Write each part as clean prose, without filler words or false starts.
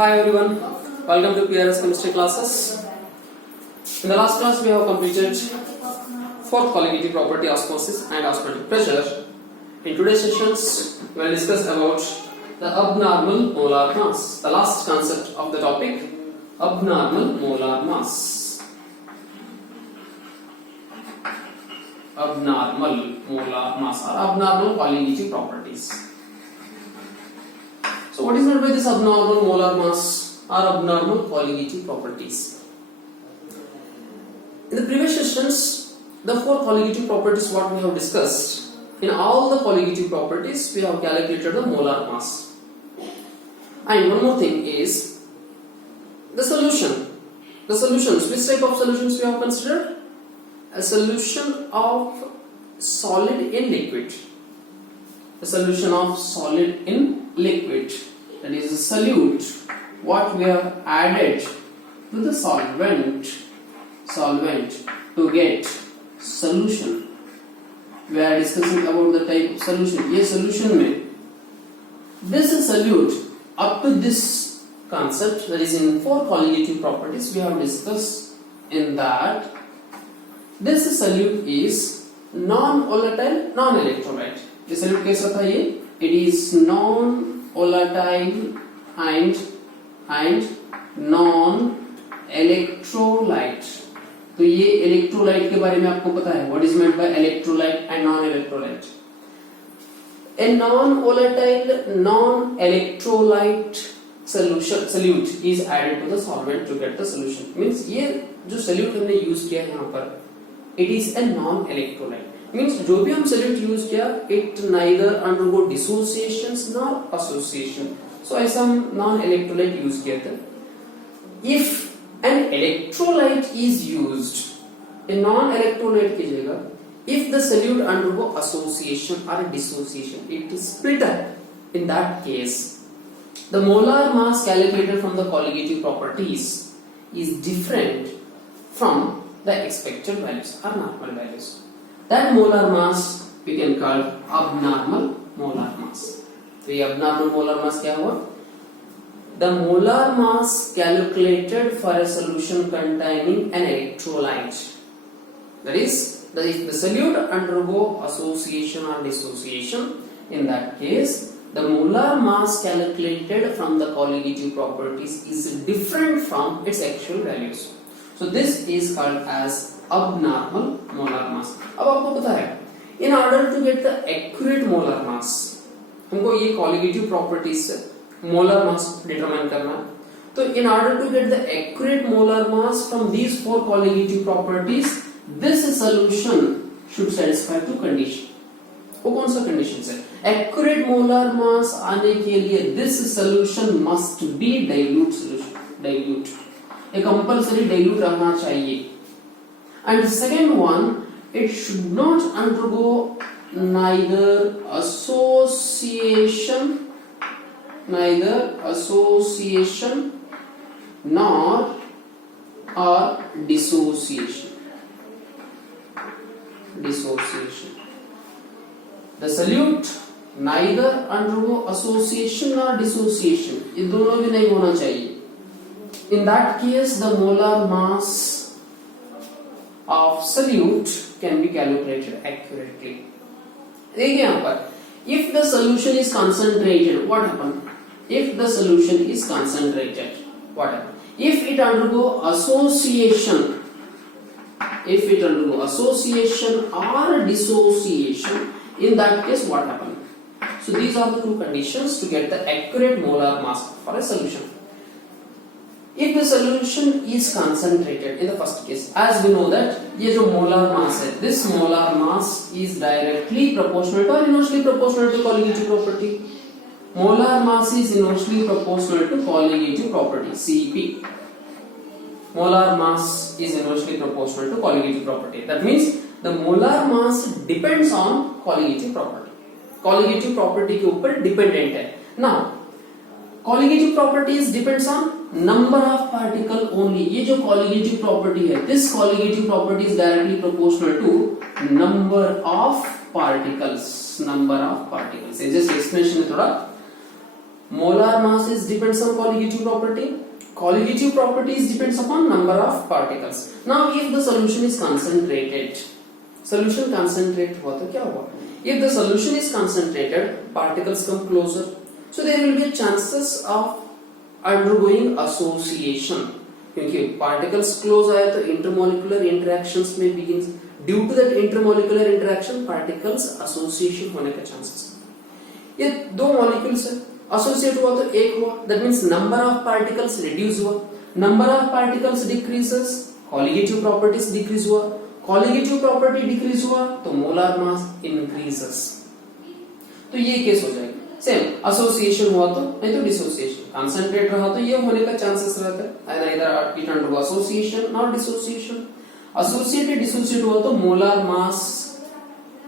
Hi everyone, welcome to PRS chemistry classes. In the last class we have completed fourth colligative property, osmosis and osmotic pressure. In today's sessions we will discuss about the abnormal molar mass, the last concept of the topic, abnormal molar mass. Abnormal molar mass or abnormal colligative properties. So what is meant by this abnormal molar mass or abnormal colligative properties? In the previous sessions, the four colligative properties what we have discussed, in all the colligative properties we have calculated the molar mass. And one more thing is the solution. The solutions, which type of solutions we have considered? A solution of solid in liquid. A solution of solid in liquid. That is a solute what we have added to the solvent to get solution. We are discussing about the type of solution. ये solution में this solute up to this concept, that is in four colligative properties we have discussed, in that this solute is non-volatile, non-electrolyte. ये solute कैसा था ये? It is non-volatile and non-electrolyte. तो ये electrolyte के बारे में आपको पता है. What is meant by electrolyte and non-electrolyte? A non-volatile, non-electrolyte solute is added to the solvent to get the solution. Means ये जो solute हमने use किया यहाँ पर, it is a non-electrolyte. Means जो भी हम solute use किया, it neither undergo dissociations nor association. So ऐसा हम non-electrolyte use किया था. If an electrolyte is used, a non-electrolyte की जगह, if the solute undergo association or dissociation, it is split up. In that case, the molar mass calculated from the colligative properties is different from the expected values or normal values. That molar mass we can call abnormal molar mass. So ये abnormal molar mass क्या हुआ? The molar mass calculated for a solution containing an electrolyte. That is, if the solute undergo association or dissociation, in that case, the molar mass calculated from the colligative properties is different from its actual values. So this is called as abnormal molar mass. अब आपको पता है, in order to get the accurate molar mass, हमको ये colligative properties से molar mass determine करना है. तो in order to get the accurate molar mass from these four colligative properties, this solution should satisfy two conditions. वो कौन सा conditions है? Accurate molar mass आने के लिए this solution must be dilute solution. Dilute. A compulsory dilute रहना चाहिए. And the second one, it should not undergo neither association nor dissociation. The solute neither undergo association nor dissociation. ये दोनों भी नहीं होना चाहिए. In that case, the molar mass of solute can be calculated accurately. देखिए यहाँ पर, if the solution is concentrated, what happen? If the solution is concentrated, what happen? If it undergo association or dissociation, in that case what happen? So these are the two conditions to get the accurate molar mass for a solution. If the solution is concentrated, in the first case, as we know that ये जो molar mass है, this molar mass is directly proportional or inversely proportional to colligative property. Molar mass is inversely proportional to colligative property, CP. Molar mass is inversely proportional to colligative property. That means the molar mass depends on colligative property. Colligative property के ऊपर dependent है. Now, colligative properties depends on number of particle only. ये जो colligative property है, this colligative property is directly proportional to number of particles. ये जैसे explanation में थोड़ा molar mass is depends on colligative property. Colligative properties depends upon number of particles. Now if the solution is concentrated, solution concentrate हुआ तो क्या हुआ? If the solution is concentrated, particles come closer, so there will be chances of undergoing association. क्योंकि particles close आए तो intermolecular interactions में begins. Due to that intermolecular interaction, particles association होने का chances. ये दो molecules है, associate हुआ तो एक हुआ, that means number of particles reduce हुआ, number of particles decreases, colligative properties decrease हुआ, colligative property decrease हुआ तो molar mass increases. तो ये केस हो जाएगा. सेम association हुआ तो नहीं तो dissociation, concentrate रहा तो ये होने का chances रहता है, either it undergo association or dissociation. Associated dissociate हुआ तो molar mass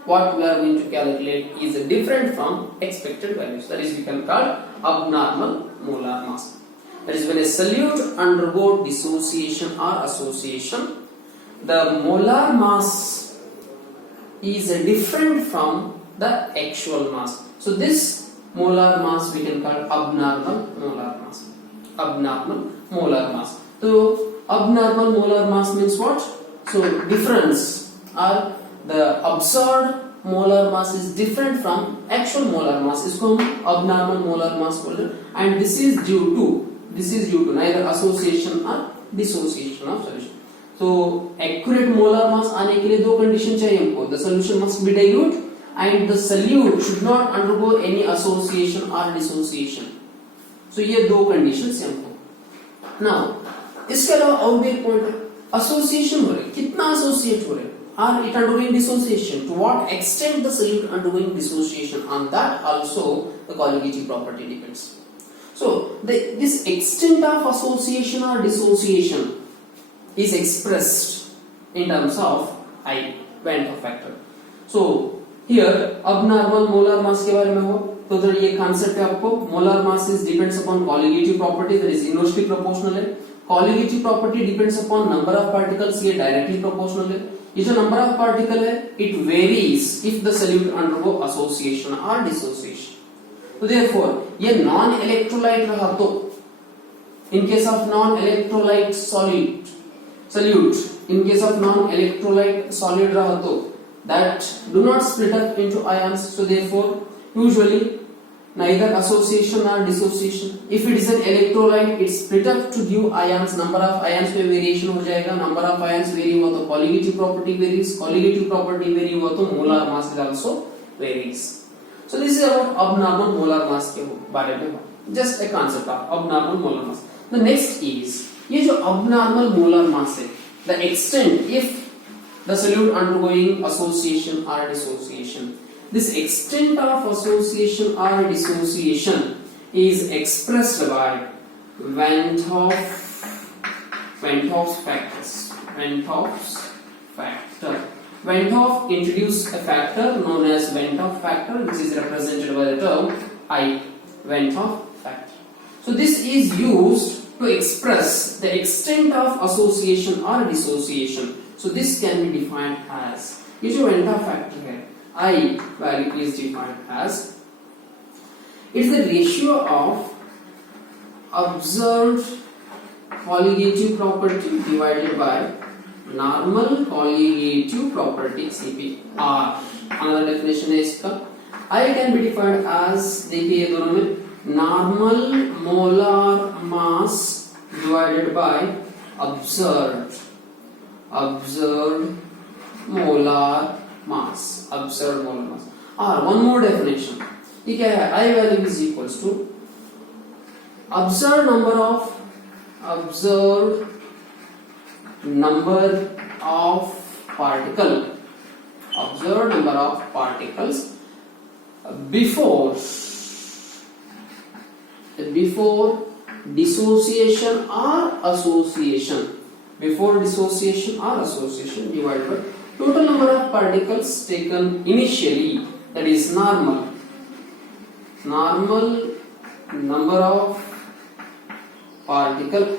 what we are going to calculate is different from expected values. That is we can call abnormal molar mass. That is when a solute undergo dissociation or association, the molar mass is different from the actual mass. So this molar mass we can call abnormal molar mass. Abnormal molar mass. So abnormal molar mass means what? So difference or the observed molar mass is different from actual molar mass. इसको हम abnormal molar mass बोलते हैं. And this is due to neither association or dissociation of solution. So accurate molar mass आने के लिए दो condition चाहिए हमको. The solution must be dilute and the solute should not undergo any association or dissociation. So ये दो conditions हैं हमको. Now इसके अलावा और भी एक point है. Association हो रहे, कितना associate हो रहे? Are it undergoing dissociation? To what extent the solute undergoing dissociation? On that also the colligative property depends. So this extent of association or dissociation is expressed in terms of I, Van 't Hoff factor. So here abnormal molar mass के बारे में हो तो इधर ये concept है आपको. Molar mass is depends upon colligative property, that is inversely proportional है. Colligative property depends upon number of particles, ये directly proportional है. ये जो number of particle है, it varies if the solute undergo association or dissociation. So therefore, ये non-electrolyte रहा तो, in case of non-electrolyte solute, in case of non-electrolyte solid रहा तो, that do not split up into ions. So therefore, usually neither association or dissociation. If it is an electrolyte, it split up to give ions. Number of ions में variation हो जाएगा. Number of ions vary हुआ तो colligative property varies. Colligative property vary हुआ तो molar mass is also varies. So this is about abnormal molar mass के बारे में. Just a concept of abnormal molar mass. The next is ये जो abnormal molar mass है, the extent if the solute undergoing association or dissociation. This extent of association or dissociation is expressed by Van 't Hoff's factors. Van 't Hoff's factor. Van 't Hoff introduced a factor known as Van 't Hoff factor, which is represented by the term I, Van 't Hoff factor. So this is used to express the extent of association or dissociation. So this can be defined as, ये जो Van 't Hoff factor है, I value is defined as, it's the ratio of observed colligative property divided by normal colligative property Cp R. Another definition है इसका. I can be defined as, देखिए ये दोनों में, normal molar mass divided by observed molar mass. Observed molar mass. Or one more definition. ये क्या है? I value is equals to observed number of particle. Observed number of particles before dissociation or association. Before dissociation or association divided by total number of particles taken initially, that is normal number of particle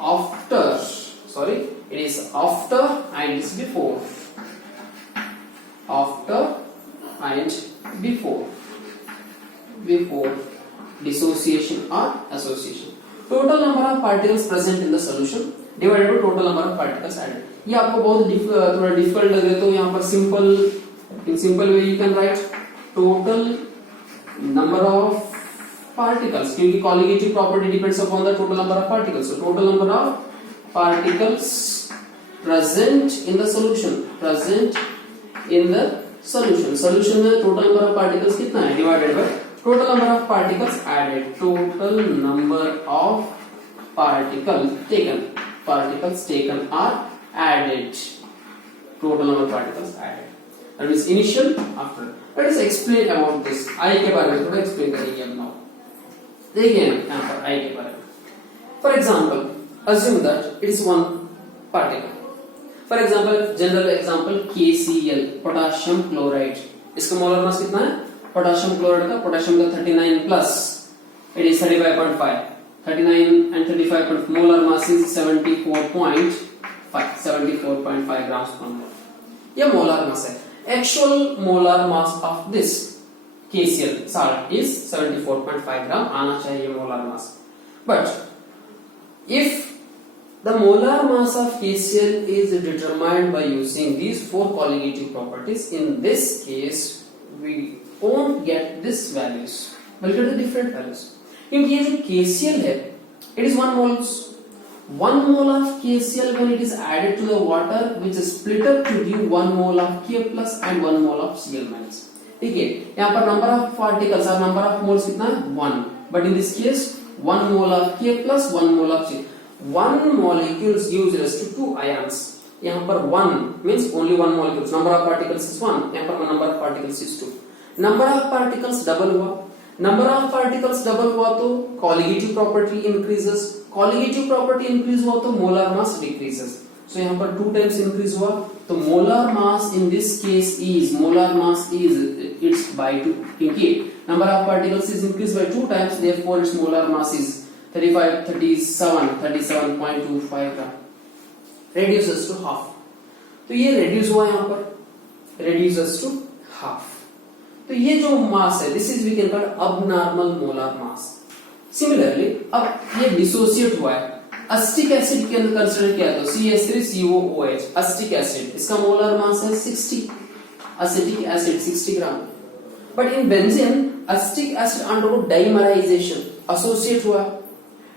after, sorry, it is after and is before. After and before before dissociation or association. Total number of particles present in the solution divided by total number of particles added. ये आपको बहुत थोड़ा difficult लगे तो यहाँ पर simple way you can write total number of particles, क्योंकि colligative property depends upon the total number of particles. So total number of particles present in the solution. Solution में total number of particles कितना है divided by total number of particles added. Total number of particles taken are added. Total number of particles added. That means initial after. Let us explain about this. I के बारे में थोड़ा explain करेंगे हम now. देखिए यहाँ पर I के बारे में. For example, assume that it is one particle. For example, general example KCl, potassium chloride. इसका मोलर मास कितना है? पोटेशियम क्लोराइड का पोटेशियम का 39 plus it is 35.5. 39 and 35 molar mass is 74.5 grams per mole. ये molar mass है. Actual molar mass of this KCl salt is 74.5 gram. आना चाहिए molar mass. But if the molar mass of KCl is determined by using these four colligative properties, in this case we won't get this values. We'll get the different values. क्योंकि ये जो KCl है, it is 1 mole. 1 mole of KCl when it is added to the water, which is split up to give 1 mole of K plus and 1 mole of Cl minus. ठीक है, यहाँ पर number of particles और number of moles कितना है? 1. But in this case, 1 mole of K plus 1 mole of Cl. 1 molecule gives rise to 2 ions. यहाँ पर 1 means only 1 molecule. Number of particles is 1. यहाँ पर number of particles is 2. Number of particles double हुआ. Number of particles double हुआ तो colligative property increases. Colligative property increase हुआ तो molar mass decreases. So यहाँ पर 2 times increase हुआ तो molar mass in this case is it's by 2. क्योंकि number of particles is increased by 2 times, therefore its molar mass is 37.25 gram. Reduces to half. तो ये reduce हुआ यहाँ पर, reduces to half. तो ये जो मास है, this is we can call abnormal molar mass. Similarly, अब ये डिसोसिएट हुआ है, एसिटिक एसिड के अंदर कंसीडर किया तो CH3COOH एसिटिक एसिड, इसका मोलर मास है 60. Acetic acid 60 gram. But in benzene acetic acid undergo dimerisation, associate हुआ.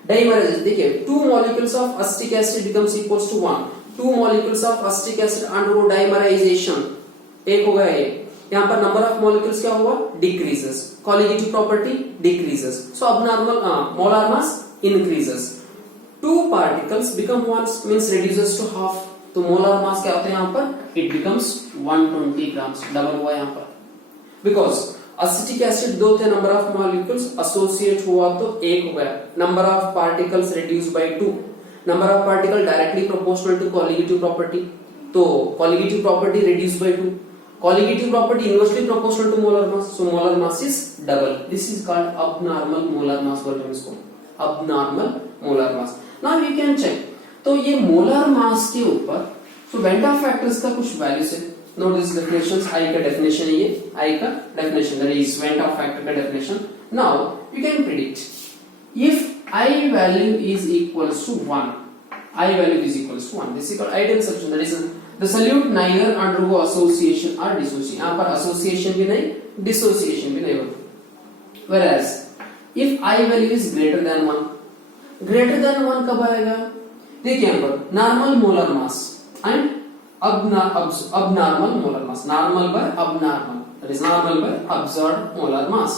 डाइमराइजेशन देखिए, 2 molecules of acetic acid becomes equals to 1. 2 molecules of acetic acid undergo dimerization. एक हो गया ये. यहाँ पर number of molecules क्या हुआ? Decreases. Colligative property decreases. So abnormal molar mass increases. 2 particles become 1 means reduces to half. तो molar mass क्या होता है यहाँ पर? It becomes 120 grams. Double हुआ यहाँ पर. Because acetic acid 2 थे, number of molecules associate हुआ तो 1 हो गया. Number of particles reduced by 2. Number of particles directly proportional to colligative property. तो colligative property reduced by 2. Colligative property inversely proportional to molar mass, so molar mass is double. This is called abnormal molar mass. बोलते हैं इसको abnormal molar mass. Now we can check. तो ये molar mass के ऊपर so Venta factors का कुछ values है. Note this definitions. I का definition है ये. I का definition, that is Venta factor का definition. Now you can predict if I value is equals to 1. I value is equals to 1. This is called ideal solution. That is the solute neither undergo association or dissociation. यहाँ पर association भी नहीं, dissociation भी नहीं होता. Whereas if I value is greater than 1 कब आएगा? देखिए यहाँ पर normal molar mass and abnormal molar mass. Normal by abnormal, that is normal by absorbed molar mass.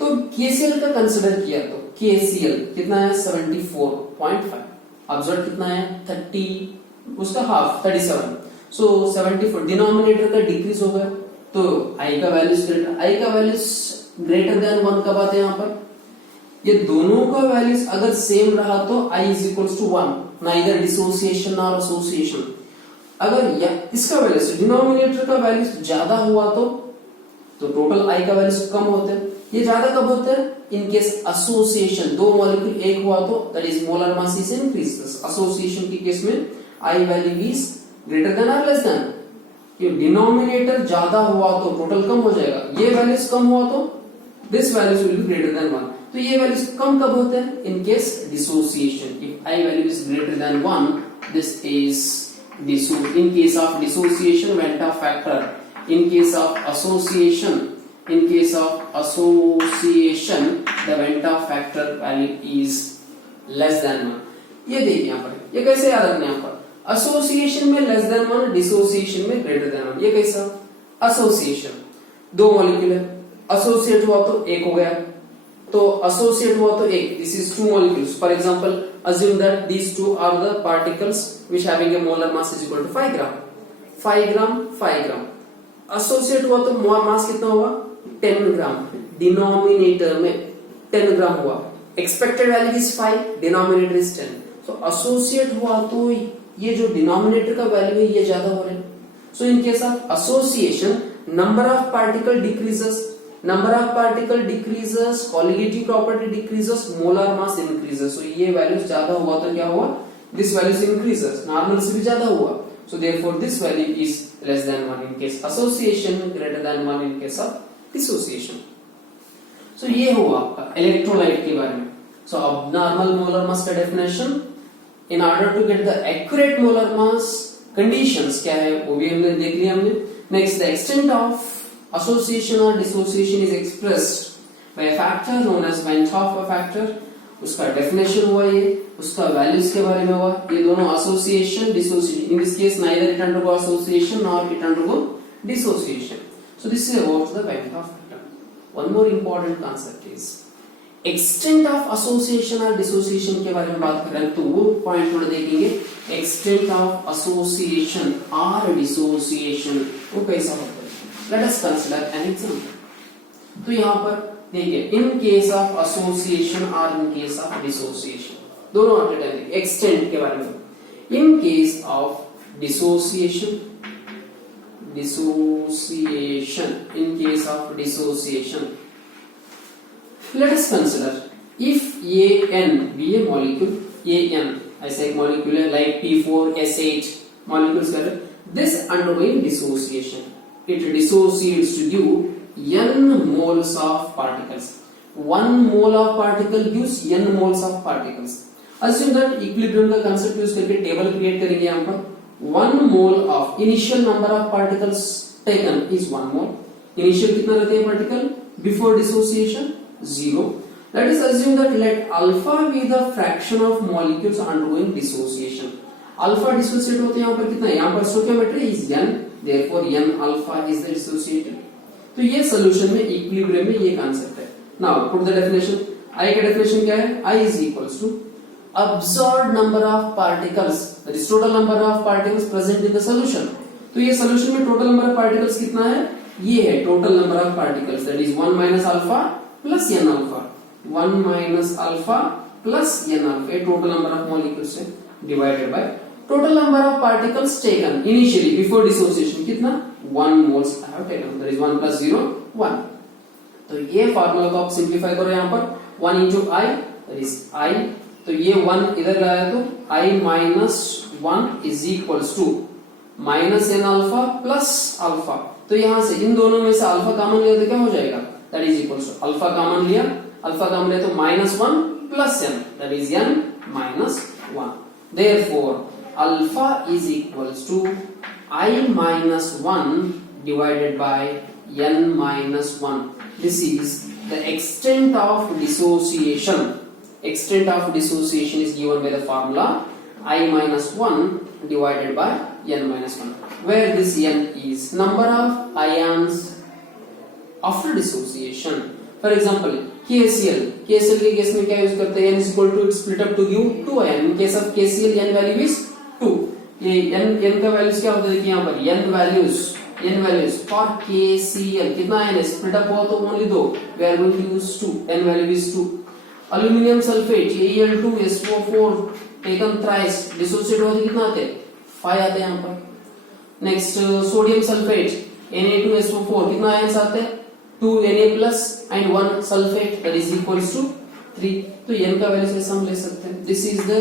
तो KCl का कंसिडर किया तो KCl कितना है? 74.5. Absorbed कितना है? 30, उसका हाफ 37. सो 74 डिनोमिनेटर का डिक्रीज हो गया तो I का वैल्यू ग्रेटर देन 1 कब आते हैं यहाँ पर? ये दोनों का वैल्यूज अगर सेम रहा तो I is equals to 1. Neither dissociation और एसोसिएशन. अगर इसका वैल्यू डिनोमिनेटर का वैल्यू ज्यादा हुआ तो टोटल I का वैल्यू कम होते हैं. ये ज्यादा कब होते हैं? इन केस एसोसिएशन, 2 मॉलिक्यूल एक हुआ तो that is molar mass is increase. Association के केस में I value is greater than or less than. कि डिनोमिनेटर ज्यादा हुआ तो टोटल कम हो जाएगा. ये वैल्यूज कम हुआ तो this values will be greater than 1. तो ये वैल्यूज कम कब होते हैं? In case dissociation. If I value is greater than 1, this is in case of dissociation Venta factor. In case of association the Venta factor value is less than 1. ये देखिए यहाँ पर, ये कैसे याद रखना है? यहाँ पर एसोसिएशन में लेस देन 1, डिसोसिएशन में ग्रेटर देन 1. ये कैसा? एसोसिएशन, दो मॉलिक्यूल है, एसोसिएट हुआ तो एक हो गया, तो एसोसिएट हुआ तो एक. This is two molecules. For example assume that these two are the particles which having a molar mass is equal to 5 gram. 5 gram. Associate हुआ तो मास कितना हुआ? 10 ग्राम. डिनोमिनेटर में 10 ग्राम हुआ. Expected value is 5, denominator is 10. So associate हुआ तो ये जो डिनोमिनेटर का वैल्यू है ये ज्यादा हो रहा है. So in case of association number of particle decreases, colligative property decreases, molar mass increases. So ये वैल्यू ज्यादा हुआ तो क्या हुआ? This value increases. नॉर्मल से भी ज्यादा हुआ. So therefore this value is less than 1 in case association, greater than 1 in case of dissociation. So ये हुआ आपका इलेक्ट्रोलाइट के बारे में. So abnormal molar mass का definition. In order to get the accurate molar mass conditions क्या है वो भी हमने देख लिया हमने. Next, the extent of association or dissociation is expressed by a factor known as Van 't Hoff factor. उसका डेफिनेशन हुआ, ये उसका वैल्यूज के बारे में हुआ. ये दोनों association, dissociation. In this case neither it undergo association nor it undergo dissociation. So this is about the Van 't Hoff factor. One more important concept is extent of association or dissociation के बारे में बात कर रहे हैं तो वो point थोड़ा देखेंगे. extent of association or dissociation वो कैसा होता है? Let us consider an example. तो यहाँ पर देखिए, इन केस ऑफ एसोसिएशन और इन केस ऑफ डिसोसिएशन दोनों एक्सटेंट के बारे में. इन case of dissociation, in case of dissociation let us consider if ये n भी है मॉलिक्यूल, ये n ऐसा एक मॉलिक्यूल है लाइक P4S8 मॉलिक्यूल्स कर रहे, this undergoing dissociation. It dissociates to give n moles of particles. 1 mole of particle gives n moles of particles. Assume that equilibrium का concept यूज करके टेबल क्रिएट करेंगे. यहाँ पर 1 mole of initial number of particles taken is 1 mole. Initial कितना रहते हैं particle before dissociation? 0. Let us assume that let alpha be the fraction of molecules undergoing dissociation. Alpha dissociate होते हैं यहाँ पर कितना? यहाँ पर stoichiometry is n. Therefore n alpha is the dissociated. तो ये सोल्यूशन में इक्विलिब्रियम में ये कांसेप्ट है. Now put the definition. I का डेफिनेशन क्या है? I is equals to absorbed number of particles, that is total number of particles present in the solution. तो ये सोल्यूशन में टोटल नंबर ऑफ पार्टिकल्स कितना है? ये है total number of particles, that is 1 minus alpha plus n alpha. 1 minus alpha plus n alpha. ये total number of molecules है divided by total number of particles taken initially before dissociation. कितना? 1 moles I have taken. That is 1 plus 0 1. तो ये formula को आप simplify करो. यहाँ पर 1 into I, that is I. तो ये 1 इधर लाया तो I minus 1 is equals to minus n alpha plus alpha. तो यहाँ से इन दोनों में से अल्फा कॉमन लिया तो क्या हो जाएगा? That is equals to alpha common लिया तो minus 1 plus n, that is n minus 1. Therefore alpha is equals to I minus 1 divided by n minus 1. This is the extent of dissociation. Extent of dissociation is given by the formula I minus 1 divided by n minus 1, where this n is number of ions after dissociation. For example, KCl के case में क्या use करते हैं? n is equal to split up to give 2 ion. In case of KCl n value is 2. ये n का values क्या होता है? देखिए यहाँ पर n वैल्यूज फॉर KCl कितना n है? स्प्लिट अप हुआ तो only 2. We are going to use 2. n value is 2. Aluminium sulphate Al2SO4 taken thrice dissociate हुआ तो कितना आते हैं? 5 आते हैं यहाँ पर. नेक्स्ट सोडियम सल्फेट Na2SO4 कितना आयंस आते हैं? 2 Na plus and 1 sulphate, that is equals to 3. तो n का वैल्यू से हम ले सकते हैं. This is the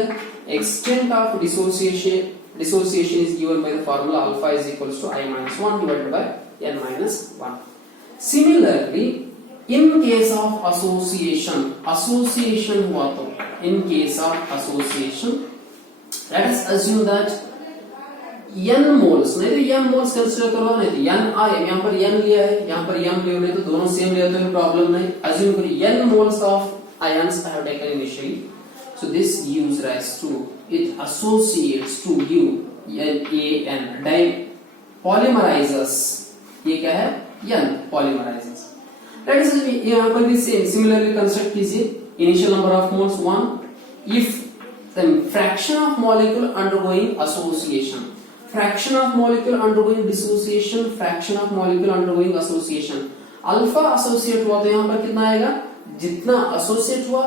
extent of dissociation is given by the formula alpha is equals to I minus 1 divided by n minus 1. Similarly, in case of association, association हुआ तो इन case of association let us assume that n moles, नहीं तो m moles consider करो, नहीं तो n आए, यहां पर n लिया है, यहां पर m लिया है, तो दोनों सेम लिया तो प्रॉब्लम नहीं। अज्यूम करिए n moles of ions I have taken initially, so this gives rise to, it associates to give NaN, polymerizes, ये क्या है n polymerizes। Let us say यहाँ पर भी सेम सिमिलरली कंस्ट्रक्ट कीजिए, initial number of moles 1, if the fraction of molecule undergoing association, fraction of molecule undergoing dissociation, fraction of molecule undergoing association, alpha associate हुआ तो यहाँ पर कितना आएगा, जितना एसोसिएट हुआ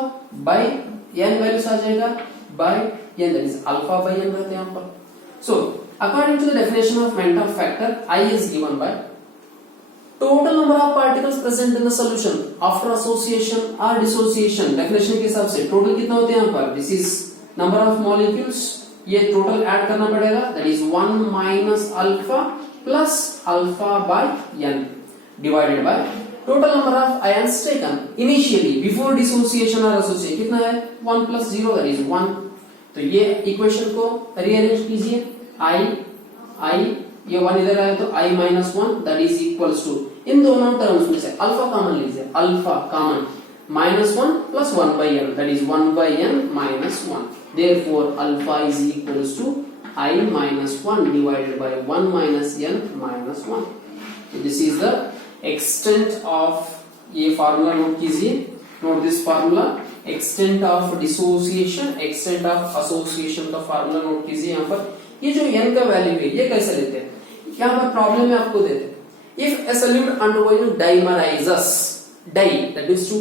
बाय n वैल्यूज आ जाएगा by n, that is alpha by n रहते हैं यहाँ पर। So according to the definition of van't Hoff factor I is given by total number of particles present in the solution after association or dissociation, definition के हिसाब से total कितना होते हैं यहाँ पर, this is number of molecules, ये total add करना पड़ेगा, that is 1 minus alpha plus alpha by n divided by total number of ions taken initially before dissociation और एसोसिएशन, कितना है 1 प्लस 0 दैट इज 1। तो ये इक्वेशन को रीअरेंज कीजिए, i ये 1 इधर आया तो i minus 1 that is equals to, इन दोनों टर्म्स में से अल्फा कॉमन लीजिए, alpha common minus 1 plus 1 by n, that is 1 by n minus 1, therefore alpha is equals to I minus 1 divided by 1 minus n minus 1। so this is the extent of, ये formula note कीजिए, note this formula, extent of dissociation, extent of association का formula note कीजिए। यहाँ पर ये जो n का value है ये कैसे लेते हैं, यहाँ पर प्रॉब्लम में आपको देते हैं, if a solute undergoing dimerizes, di that is 2,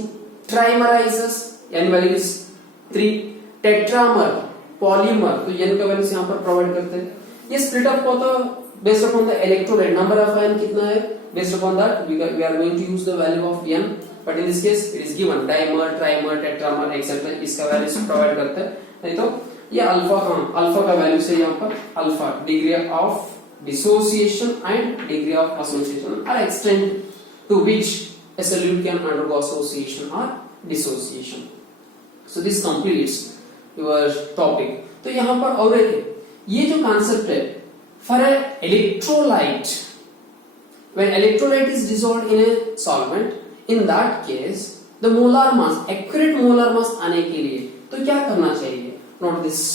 trimerizes, n value is 3, tetramer, polymer, तो n का वैल्यूज यहाँ पर प्रोवाइड करते हैं। ये स्प्लिट अप होता based upon the electrolyte, number of ion कितना है, based upon that we are going to use the value of n, but in this case it is given dimer, trimer, tetramer etcetera, इसका values provide करते हैं। नहीं तो ये alpha, alpha का value से यहाँ पर alpha degree of dissociation and degree of association or extent to which a solute can undergo association or dissociation। so this completes your topic। तो यहाँ पर और ये जो concept है, for an electrolyte, when electrolyte is dissolved in a solvent, in that case the molar mass, accurate molar mass आने के लिए तो क्या करना चाहिए, note this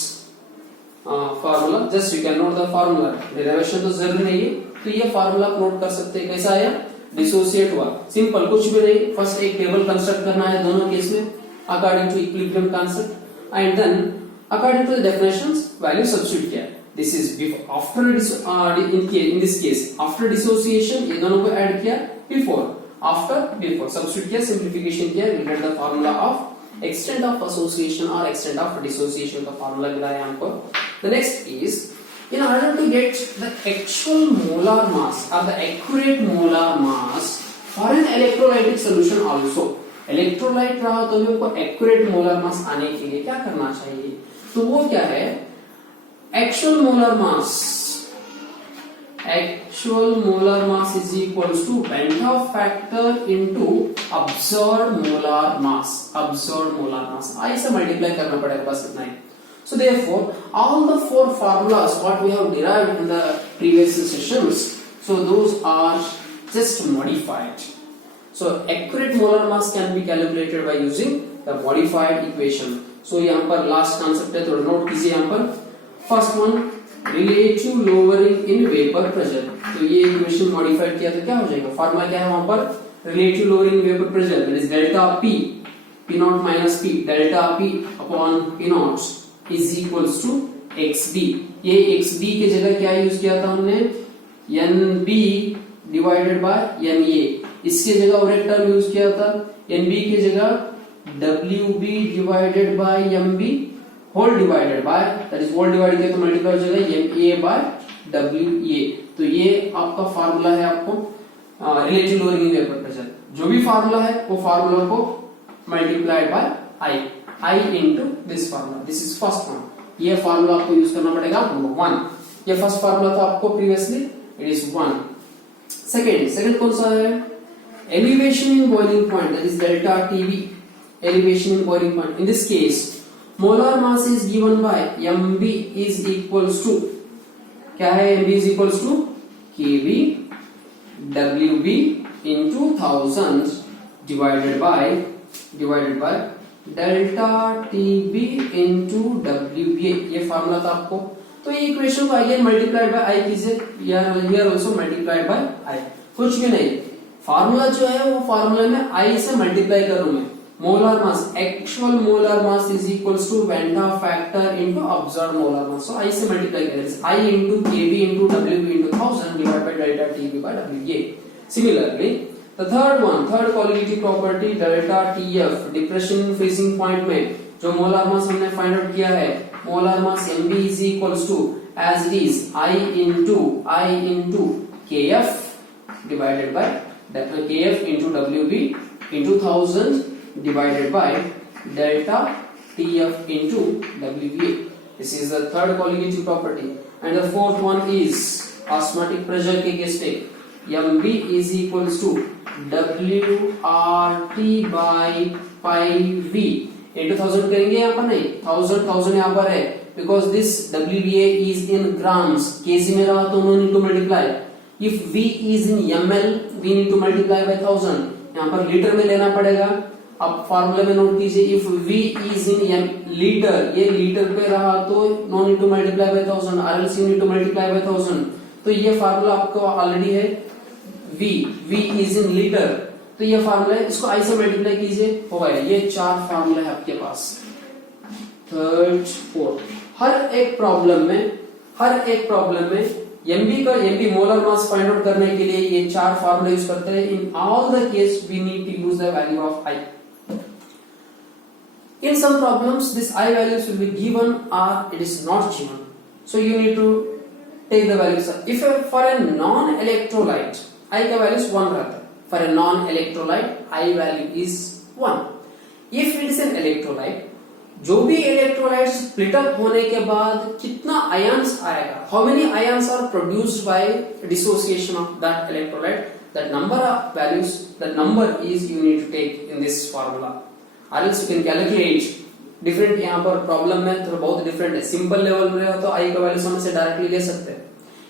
formula, just you can note the formula, derivation तो जरूरी नहीं है, तो ये फार्मूला नोट कर सकते हैं। कैसा आया, डिसोसिएट हुआ, सिंपल कुछ भी नहीं, फर्स्ट एक टेबल कंस्ट्रक्ट करना है दोनों केस में according to equilibrium concept and then according to the definitions value substitute किया, this is after in this case after dissociation, ये दोनों को ऐड किया, बिफोर आफ्टर बिफोर सब्स्टिट्यूट किया, सिंपलीफिकेशन किया, we get the formula of extent of association or extent of dissociation का formula मिला है हमको। The next is, in order to get the actual molar mass or the accurate molar mass for an electrolytic solution also, electrolyte रहा तो भी हमको accurate molar mass आने के लिए क्या करना चाहिए, तो वो क्या है, actual molar mass, actual molar mass is equals to Bantoff factor into absorbed molar mass, absorbed molar mass, I से multiply करना पड़ेगा, बस इतना ही। So therefore all the four formulas what we have derived in the previous sessions, so those are just modified, so accurate molar mass can be calculated by using the modified equation। so यहाँ पर last concept है, थोड़ा note कीजिए यहाँ पर, first one relative lowering in vapour pressure, तो ये equation modified किया तो क्या हो जाएगा, फार्मूला क्या है वहां पर, relative lowering vapour pressure that is delta P, P naught minus P, delta P upon P naught is equals to X D. ये एक्स डी की जगह क्या यूज किया था हमने, N B divided by N A, इसके जगह और एक टर्म यूज किया था, एन बी की जगह W B divided by M B whole divided by, that is whole divide किया तो मल्टीप्लाई हो जाएगा M A by W A. तो ये आपका फार्मूला है आपको रिलेटिव लोअरिंग वेपर प्रेशर, जो भी फार्मूला है वो फार्मूला को multiplied by I, I into this formula, this is first one, ये फार्मूला आपको यूज करना पड़ेगा 1, ये फर्स्ट फार्मूला था आपको प्रीवियसली, इट इज 1। सेकंड कौन सा है, elevation in boiling point, that is delta TB, elevation in boiling point. In this case, molar mass is given by mb is equals to, क्या है, mb is equals to kb wb into 1000 divided by delta tb into wba. ये formula था आपको, तो ये equation को again multiplied by आई कीजिए, here also multiplied by आई, कुछ भी नहीं, फार्मूला जो है वो फार्मूला में आई से मल्टीप्लाई करूं मैं. Molar mass, actual molar mass is equals to van't Hoff factor into observed molar mass. So i से मल्टीप्लाई करें, i into KB into WB into 1000 divide by delta TB by WA. Similarly the third one, third qualitative property delta TF, depression freezing point में जो molar mass हमने find out किया है, molar mass mb is equals to as it is I into kf divided by kf into wb into 1000 divided by delta tf into wba. This is the third qualitative property. And the fourth one is osmotic pressure के case पे mb is equals to wrt by pi v into 1000 करेंगे, यहाँ पर नहीं, 1000 यहाँ पर है, because this WBA is in grams, kg में रहा तो no need to multiply. If V is in ml, we need to multiply by 1000. यहाँ पर लीटर में लेना पड़ेगा. अब फार्मूला में नोट कीजिए, if V is in litre, ये लीटर पे रहा तो no need to multiply by 1000, or else you need to multiply by 1000. तो ये फार्मूला आपको ऑलरेडी है, V is in लीटर, तो ये फार्मूला है, इसको आई से मल्टीप्लाई कीजिए, होगा ये 4 फार्मूला है आपके पास. थर्ड फोर्थ, हर एक प्रॉब्लम में MB molar mass find out करने के लिए ये 4 फार्मूला यूज करते हैं. In all the case we need to use the value of i. In some problems this I values will be given or it is not given, so you need to take the values. If for a non-electrolyte I का values 1 रहता है, for a non-electrolyte I value is 1. If it is an electrolyte, जो भी electrolyte split up होने के बाद कितना ions आएगा, how many ions are produced by dissociation of that electrolyte, that number of values, that number is you need to take in this formula, और else you can calculate. Different यहाँ पर problem में थोड़ा बहुत different है, simple level में हो तो आई का वैल्यूज हम से डायरेक्टली ले सकते हैं.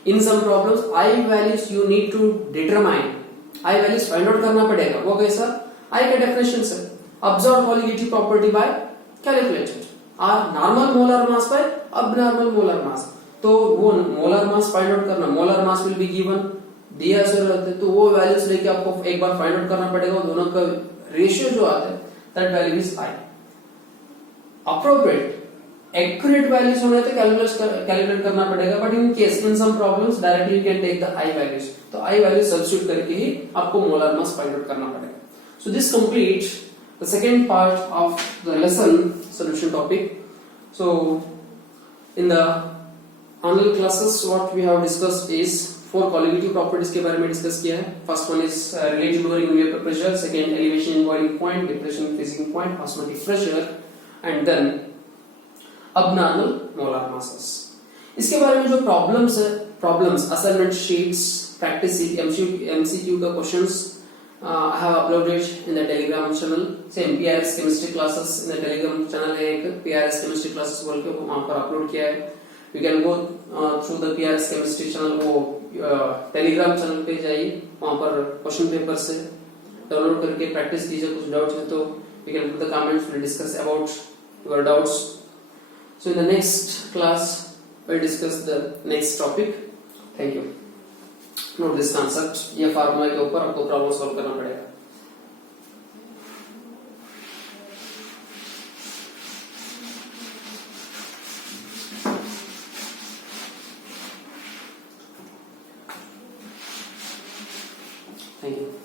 In some problems i values you need to determine, i values find out करना पड़ेगा. वो कैसा, आई का डेफिनेशन से observe qualitative property by calculated, और normal molar mass by abnormal molar mass. तो वो मोलर मास फाइंड आउट करना, molar mass will be given, दिया से रहते, तो वो वैल्यूज लेके आपको एक बार फाइंड आउट करना पड़ेगा. दोनों का रेशियो जो आता है that value is i. Appropriate accurate values होने तो कैलकुलेट करना पड़ेगा, but in case in some problems directly you can take the i values. तो आई वैल्यूज सब्स्टिट्यूट करके ही आपको मोलर मास फाइंड आउट करना पड़ेगा. So this complete the second part of the lesson solution topic. So in the online classes what we have discussed is 4 qualitative properties के बारे में discuss किया है. First one is related to lowering vapor pressure, second elevation in boiling point, depression in freezing point, osmotic pressure, and then abnormal molar masses. इसके बारे में जो problems assignment sheets, practice MCQ का questions I have uploaded in the Telegram channel. Same PRS chemistry classes in the Telegram channel है एक, PRS chemistry classes बोल के वहाँ पर अपलोड किया है. You can go through the PRS chemistry channel, वो Telegram channel पे जाइए, वहाँ पर क्वेश्चन पेपर से डाउनलोड करके प्रैक्टिस कीजिए. कुछ डाउट्स है तो you can put the comments, we'll discuss about your doubts. So in the next class we'll discuss the next topic. Thank you. Note this concept, ये फार्मूला के ऊपर आपको प्रॉब्लम सॉल्व करना पड़ेगा. Thank you.